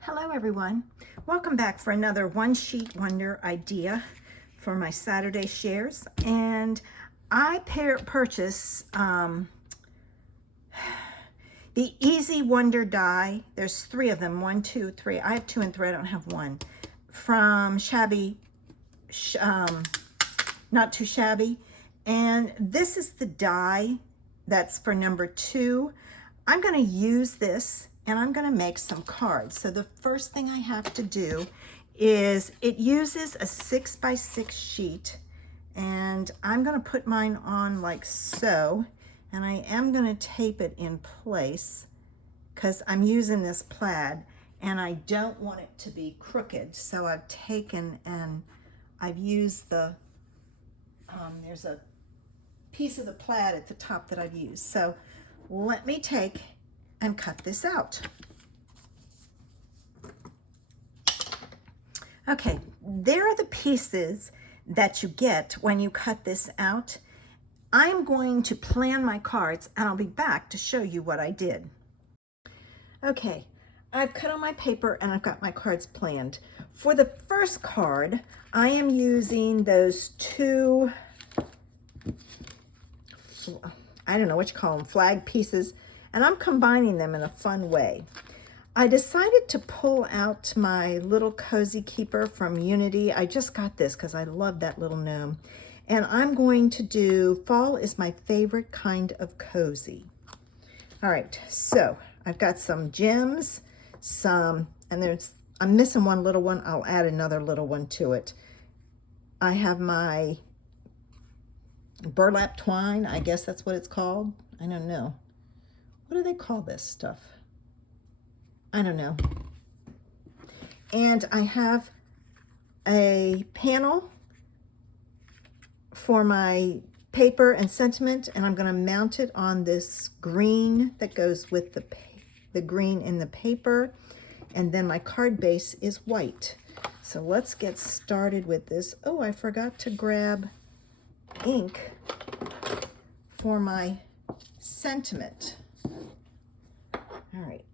Hello everyone, welcome back for another one sheet wonder idea for my Saturday shares. And I purchased the Easy Wonder die. There's three of them, 1, 2, 3. I have 2 and 3, I don't have 1. From Shabby, Not Too Shabby. And this is the die that's for number 2. I'm going to use this and I'm going to make some cards. So the first thing I have to do is, it uses a 6x6 sheet, and I'm going to put mine on like so, and I am going to tape it in place because I'm using this plaid and I don't want it to be crooked. So I've taken and I've used the, there's a piece of the plaid at the top that I've used. So let me take and cut this out. Okay, there are the pieces that you get when you cut this out. I'm going to plan my cards and I'll be back to show you what I did. Okay, I've cut on my paper and I've got my cards planned. For the first card, I am using those two, I don't know what you call them, flag pieces, and I'm combining them in a fun way. I decided to pull out my little cozy keeper from Unity. I just got this because I love that little gnome. And I'm going to do, fall is my favorite kind of cozy. All right, so I've got some gems, and I'm missing one little one. I'll add another little one to it. I have my burlap twine, I guess that's what it's called. I don't know. What do they call this stuff? I don't know. And I have a panel for my paper and sentiment, and I'm going to mount it on this green that goes with the green in the paper. And then my card base is white. So let's get started with this. Oh, I forgot to grab ink for my sentiment. All right,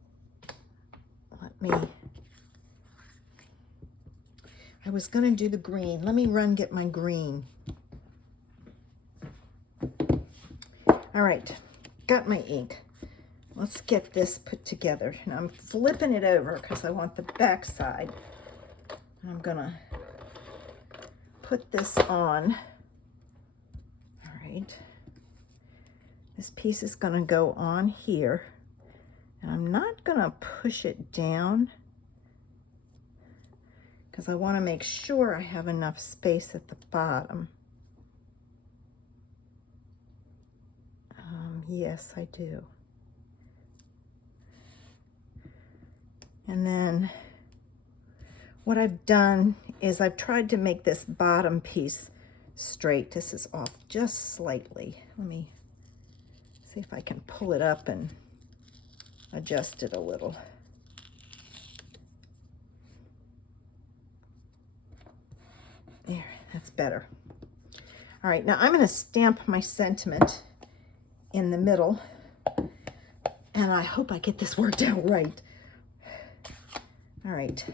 I was gonna do the green. Let me get my green. All right, got my ink. Let's get this put together. Now I'm flipping it over because I want the back side. I'm gonna put this on. All right, this piece is gonna go on here. And I'm not gonna push it down because I wanna make sure I have enough space at the bottom. Yes, I do. And then what I've done is I've tried to make this bottom piece straight. This is off just slightly. Let me see if I can pull it up and adjust it a little. There, that's better. All right, now I'm going to stamp my sentiment in the middle, and I hope I get this worked out right. All right,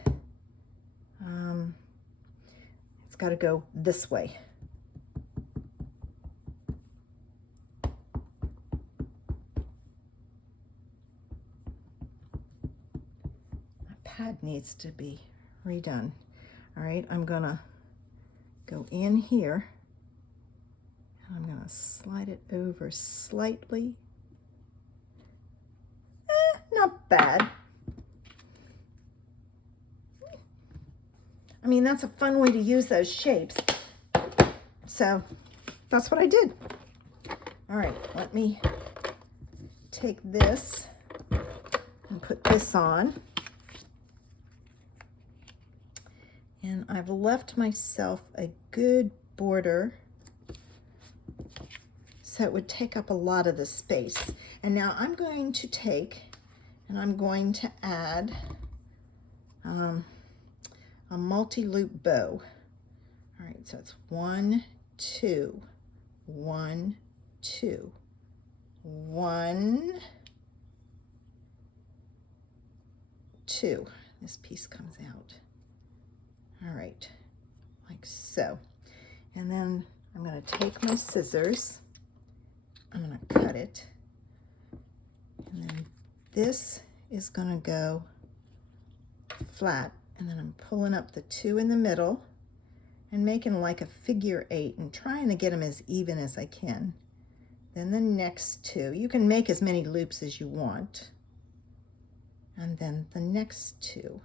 it's got to go this way. Pad needs to be redone. All right, I'm gonna go in here and I'm gonna slide it over slightly. Not bad. I mean, that's a fun way to use those shapes. So that's what I did. All right, let me take this and put this on. And I've left myself a good border so it would take up a lot of the space. And now I'm going to take and I'm going to add a multi-loop bow. All right, so it's 1, 2, 1, 2, 1, 2. this piece comes out. All right, like so. And then I'm going to take my scissors, I'm going to cut it, and then this is going to go flat, and then I'm pulling up the two in the middle and making like a figure 8 and trying to get them as even as I can. Then the next two, you can make as many loops as you want, and then the next two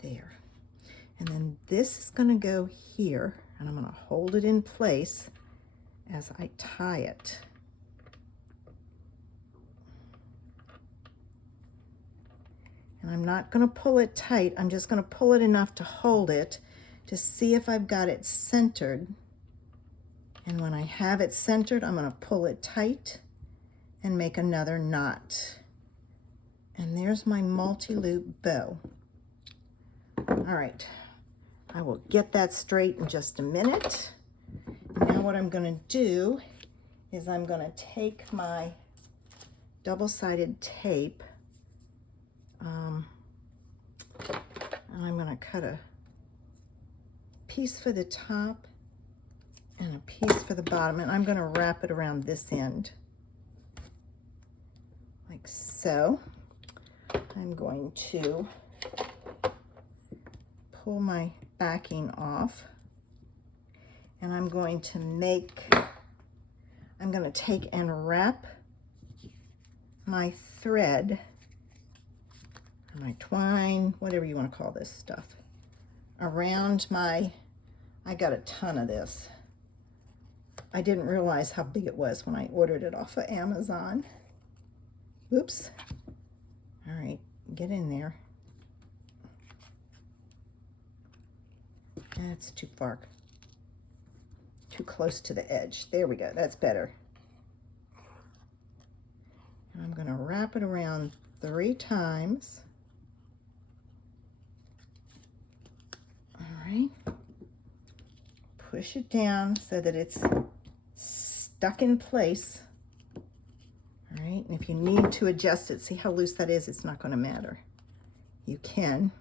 there. And then this is going to go here, and I'm going to hold it in place as I tie it. And I'm not going to pull it tight, I'm just going to pull it enough to hold it to see if I've got it centered. And when I have it centered, I'm going to pull it tight and make another knot. And there's my multi-loop bow. All right, I will get that straight in just a minute. Now what I'm going to do is I'm going to take my double-sided tape, and I'm going to cut a piece for the top and a piece for the bottom, and I'm going to wrap it around this end like so. I'm going to pull my backing off, and I'm going to take and wrap my thread, or my twine, whatever you want to call this stuff, around my, I got a ton of this. I didn't realize how big it was when I ordered it off of Amazon. Oops. All right, get in there. That's too far, too close to the edge. There we go, that's better. And I'm going to wrap it around 3 times. All right. Push it down so that it's stuck in place. All right, and if you need to adjust it, see how loose that is, it's not going to matter. You can,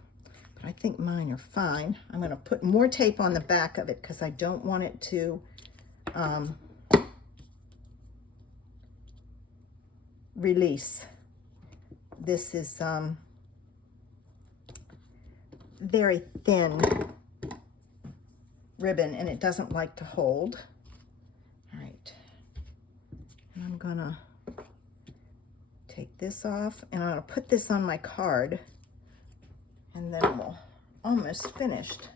but I think mine are fine. I'm going to put more tape on the back of it because I don't want it to release. This is very thin ribbon and it doesn't like to hold. All right, and I'm gonna take this off and I'm gonna put this on my card, and then we're almost finished.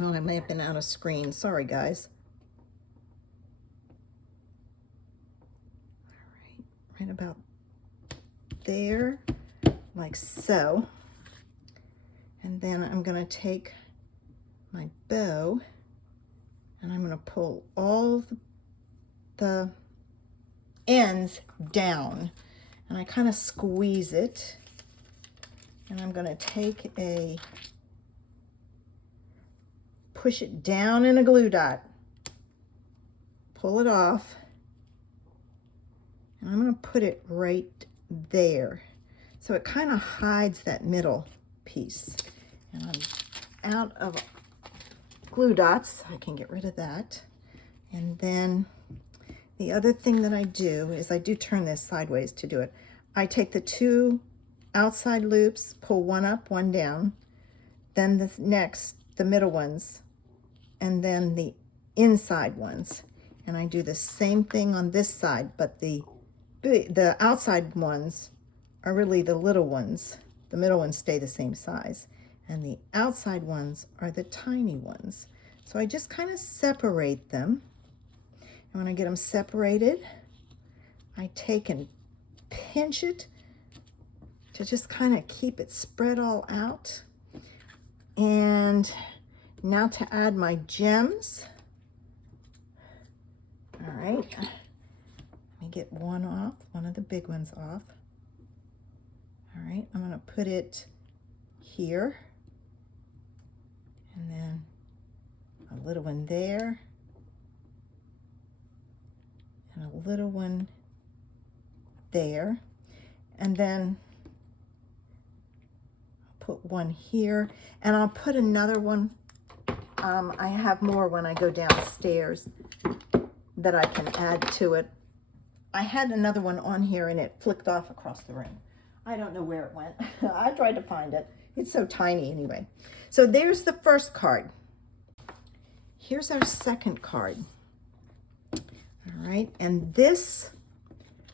Oh, I may have been out of screen, sorry guys. All right, right about there, like so. And then I'm going to take my bow and I'm going to pull all the ends down, and I kind of squeeze it, and I'm going to take push it down in a glue dot, pull it off, and I'm going to put it right there so it kind of hides that middle piece. And I'm out of glue dots, I can get rid of that. And then the other thing that I do is I do turn this sideways to do it. I take the 2 outside loops, pull one up, one down, then the next, the middle ones, and then the inside ones. And I do the same thing on this side, but the outside ones are really the little ones. The middle ones stay the same size, and the outside ones are the tiny ones. So I just kind of separate them. And when I get them separated, I take and pinch it to just kind of keep it spread all out. And now to add my gems. All right, let me get one off, one of the big ones off. All right, I'm going to put it here, and then a little one there, and a little one there. And then I'll put one here, and I'll put another one. I have more when I go downstairs that I can add to it. I had another one on here and it flicked off across the room. I don't know where it went. I tried to find it. It's so tiny anyway. So there's the first card. Here's our second card. All right, and this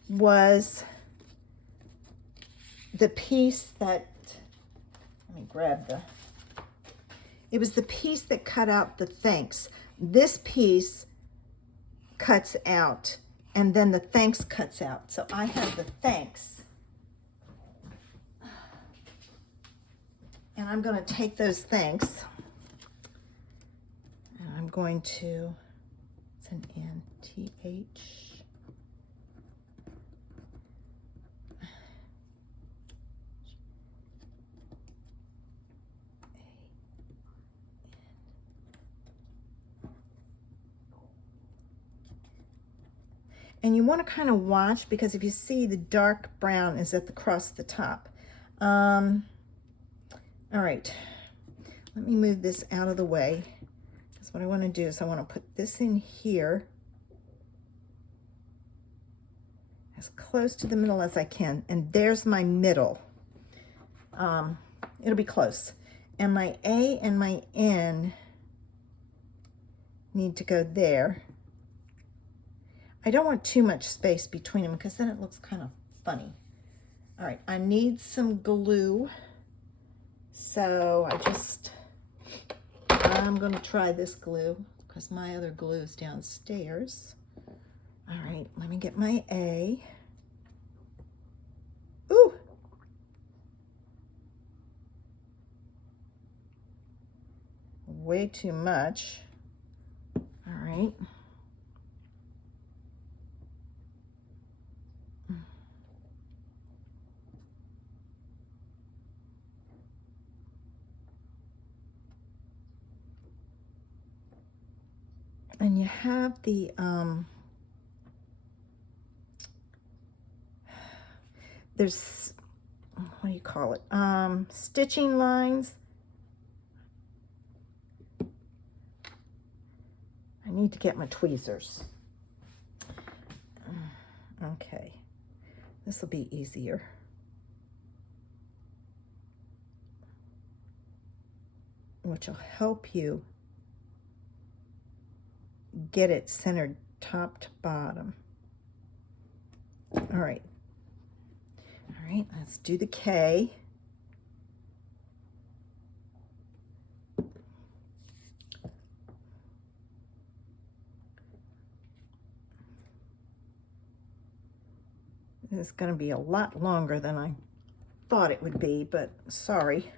was the piece that, let me grab it was the piece that cut out the thanks. This piece cuts out, and then the thanks cuts out. So I have the thanks. And I'm going to take those thanks, and I'm going to, it's an N-T-H. And you want to kind of watch, because if you see the dark brown is across the top. All right, let me move this out of the way, because what I want to do is I want to put this in here as close to the middle as I can, and there's my middle. It'll be close, and my A and my N need to go there. I don't want too much space between them, because then it looks kind of funny. All right, I need some glue. So I'm going to try this glue, because my other glue is downstairs. All right, let me get my A. Ooh. Way too much. All right. And you have the, there's, what do you call it? Stitching lines. I need to get my tweezers. Okay, this will be easier. Which will help you get it centered top to bottom. All right, let's do the K. This is going to be a lot longer than I thought it would be, but sorry.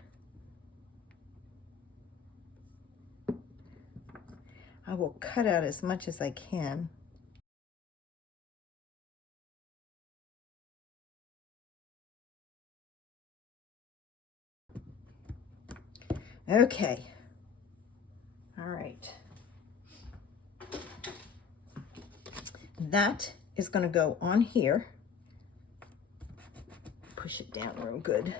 I will cut out as much as I can. Okay. All right. That is going to go on here. Push it down real good.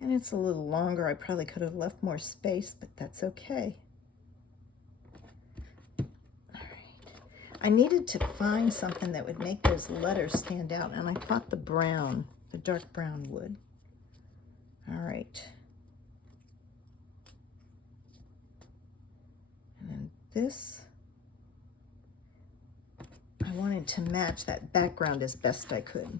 And it's a little longer. I probably could have left more space, but that's okay. All right. I needed to find something that would make those letters stand out, and I thought the brown, the dark brown would. All right. And then this, I wanted to match that background as best I could.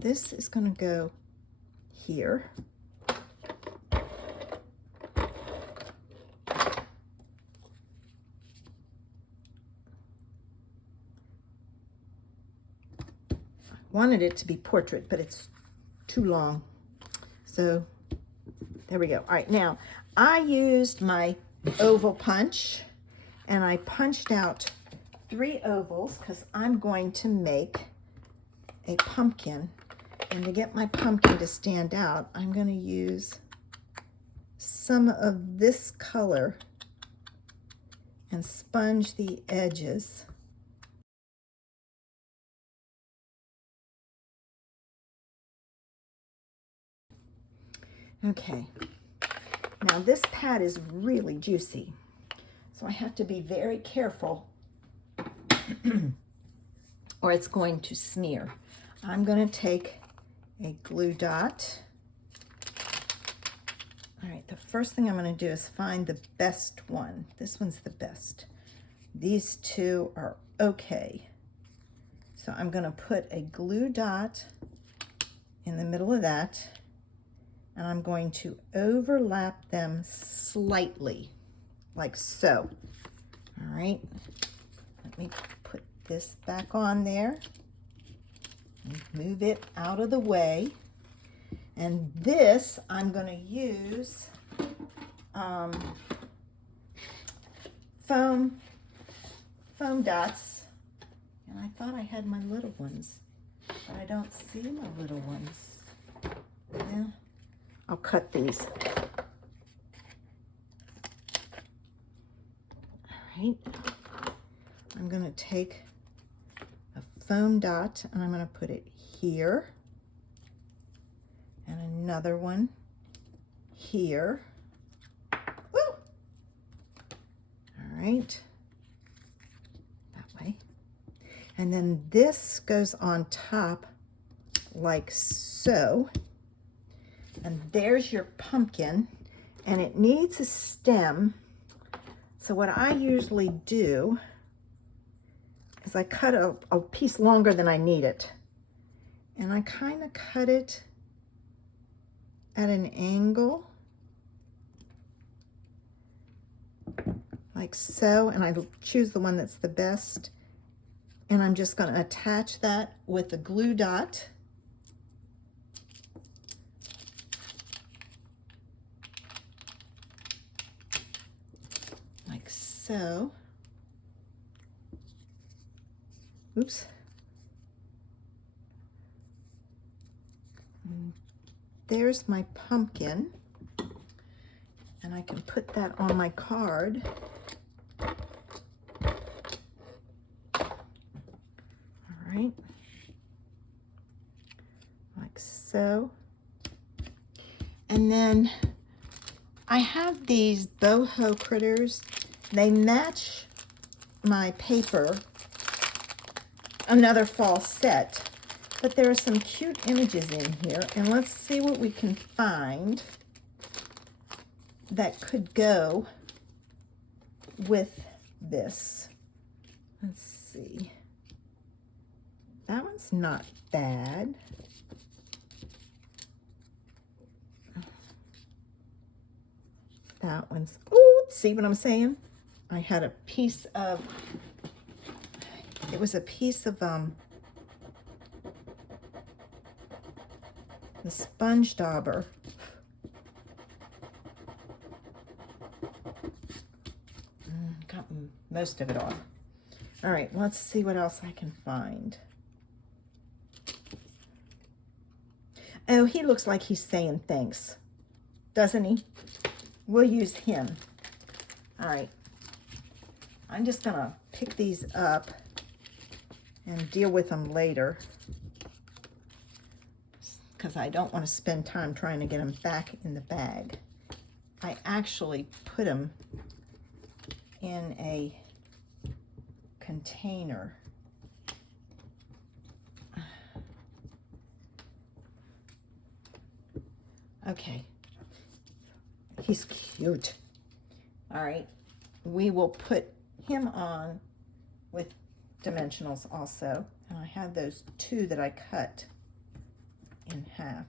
This is going to go here. I wanted it to be portrait, but it's too long. So there we go. All right, now I used my oval punch, and I punched out 3 ovals because I'm going to make a pumpkin. And to get my pumpkin to stand out, I'm going to use some of this color and sponge the edges. Okay, now this pad is really juicy, so I have to be very careful or it's going to smear. I'm going to take a glue dot. All right, the first thing I'm going to do is find the best one. This one's the best. These two are okay. So I'm going to put a glue dot in the middle of that, and I'm going to overlap them slightly, like so. All right, let me put this back on there and move it out of the way. And this, I'm going to use foam dots. And I thought I had my little ones, but I don't see my little ones. Yeah, I'll cut these. All right, I'm going to take a foam dot and I'm going to put it here. And another one here. Woo! All right, that way. And then this goes on top like so. And there's your pumpkin, and it needs a stem. So what I usually do is I cut a piece longer than I need it. And I kind of cut it at an angle, like so, and I choose the one that's the best, and I'm just going to attach that with a glue dot. Like so. Oops. There's my pumpkin, and I can put that on my card. All right, like so. And then I have these boho critters. They match my paper, another fall set. But there are some cute images in here, and let's see what we can find that could go with this. Let's see. That one's not bad. That one's, oh, see what I'm saying? I had a piece of, it was a piece of, the sponge dauber. Got most of it off. All right, let's see what else I can find. Oh, he looks like he's saying thanks, doesn't he? We'll use him. All right, I'm just gonna pick these up and deal with them later, because I don't want to spend time trying to get them back in the bag. I actually put them in a container. Okay, he's cute. All right, we will put him on with dimensionals also. And I have those 2 that I cut in half.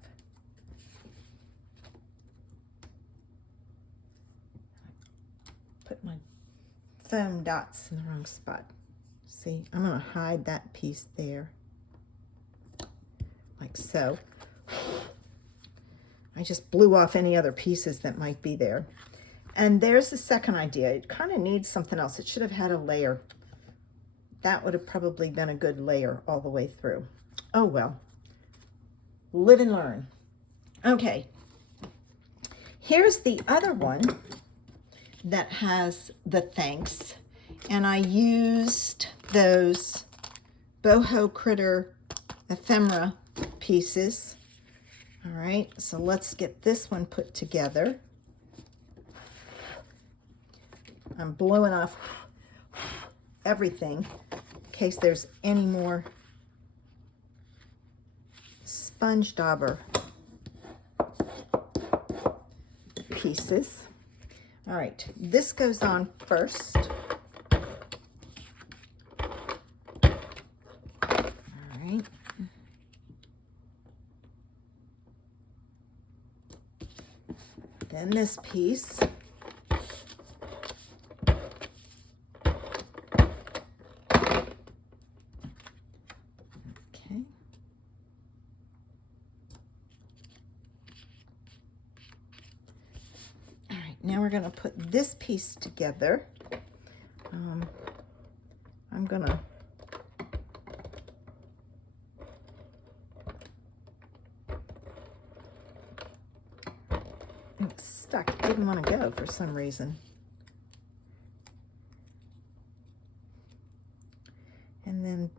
Put my foam dots in the wrong spot. See, I'm going to hide that piece there, like so. I just blew off any other pieces that might be there. And there's the second idea. It kind of needs something else. It should have had a layer. That would have probably been a good layer all the way through. Oh well, live and learn. Okay, here's the other one that has the thanks, and I used those Boho Critter ephemera pieces. All right, so let's get this one put together. I'm blowing off everything in case there's any more sponge dauber pieces. All right, this goes on first. All right. Then this piece. Okay. All right, now we're going to put this piece together. I'm going to it's stuck. It didn't want to go for some reason. And then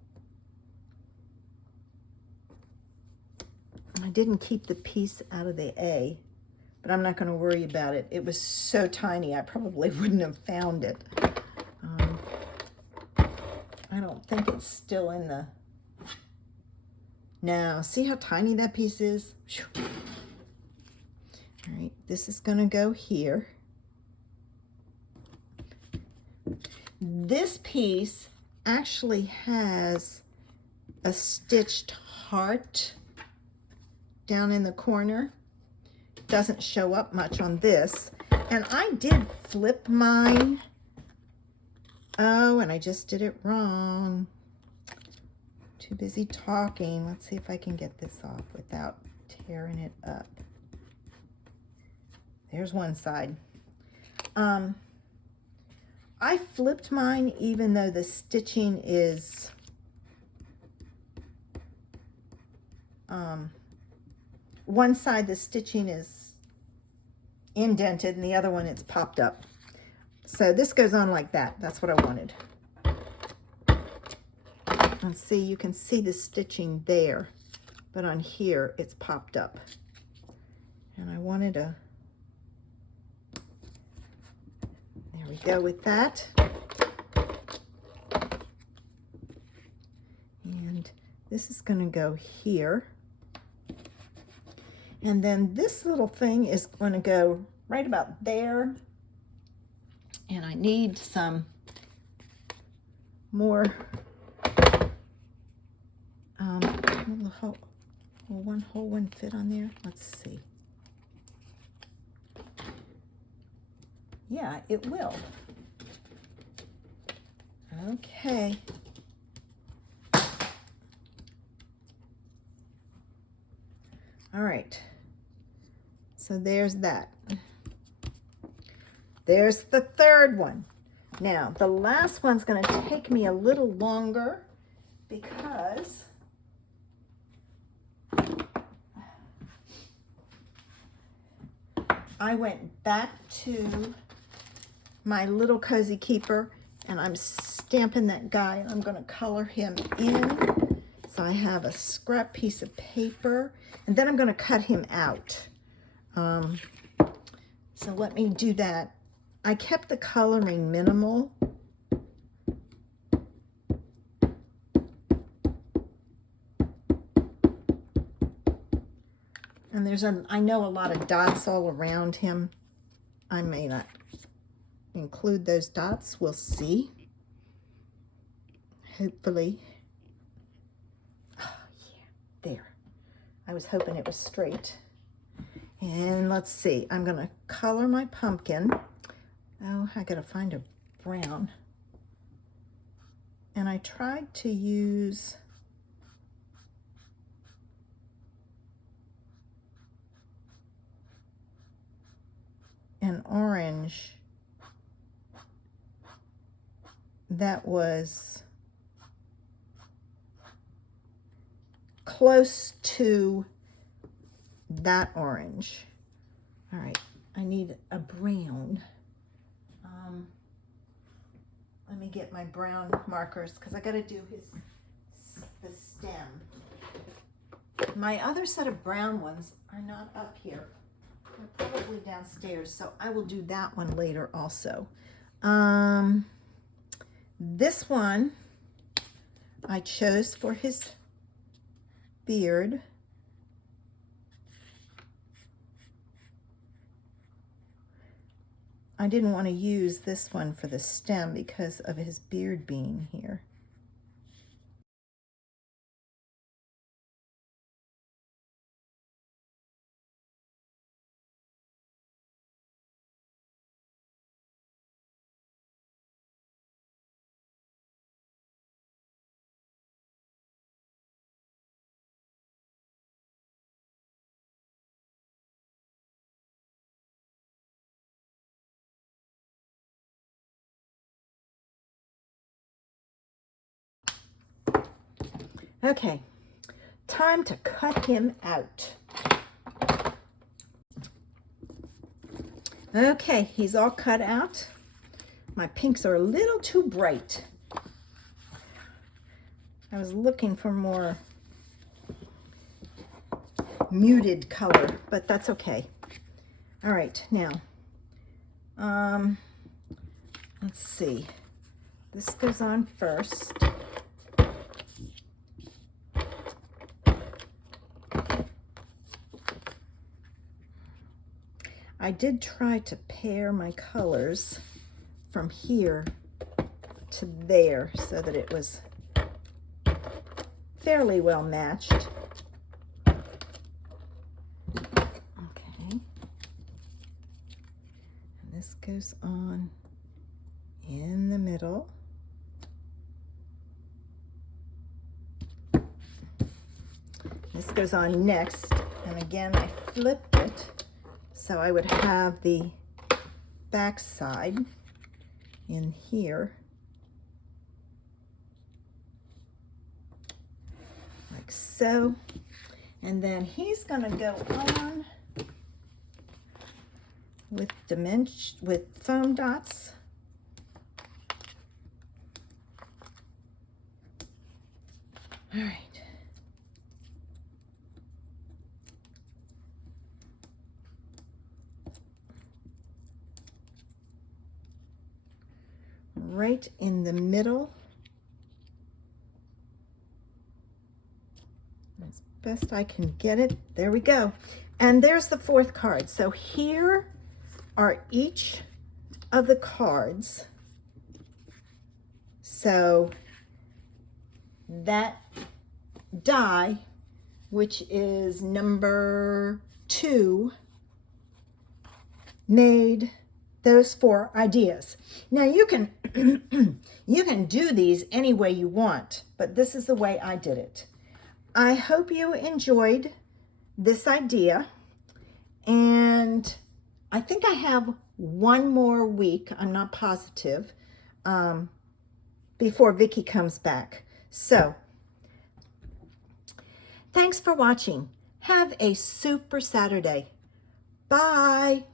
I didn't keep the piece out of the A, but I'm not going to worry about it. It was so tiny, I probably wouldn't have found it. I don't think it's still in the... No, see how tiny that piece is? All right, this is going to go here. This piece actually has a stitched heart down in the corner. Doesn't show up much on this. And I did flip mine. Oh, and I just did it wrong. Too busy talking. Let's see if I can get this off without tearing it up. There's one side. I flipped mine even though the stitching is one side the stitching is indented and the other one it's popped up. So this goes on like that. That's what I wanted. And see, you can see the stitching there, but on here it's popped up. And I wanted a... There we go with that. And this is going to go here. And then this little thing is going to go right about there. And I need some more will one whole one fit on there? Let's see. Yeah, it will. Okay. All right. So there's that. There's the third one. Now, the last one's going to take me a little longer because I went back to my little cozy keeper and I'm stamping that guy and I'm going to color him in. So I have a scrap piece of paper and then I'm going to cut him out. So let me do that. I kept the coloring minimal. And there's I know a lot of dots all around him. I may not include those dots. We'll see. Hopefully. Oh, yeah, there. I was hoping it was straight. And let's see. I'm going to color my pumpkin. Oh, I got to find a brown. And I tried to use... an orange that was close to that orange. All right, I need a brown. Let me get my brown markers because I got to do the stem. My other set of brown ones are not up here. They're probably downstairs, so I will do that one later also. This one I chose for his beard. I didn't want to use this one for the stem because of his beard being here. Okay, time to cut him out. Okay, he's all cut out. My pinks are a little too bright. I was looking for more muted color, but that's okay. All right, now, let's see. This goes on first. I did try to pair my colors from here to there so that it was fairly well matched. Okay. And this goes on in the middle. This goes on next, and again I flipped it so I would have the back side in here, like so. And then he's gonna go on with foam dots. All right. Right in the middle, as best I can get it. There we go. And there's the fourth card. So here are each of the cards. So that die, which is number 2, made those 4 ideas. Now you can you can do these any way you want, but this is the way I did it. I hope you enjoyed this idea, and I think I have one more week, I'm not positive, before Vicki comes back. So thanks for watching. Have a super Saturday. Bye.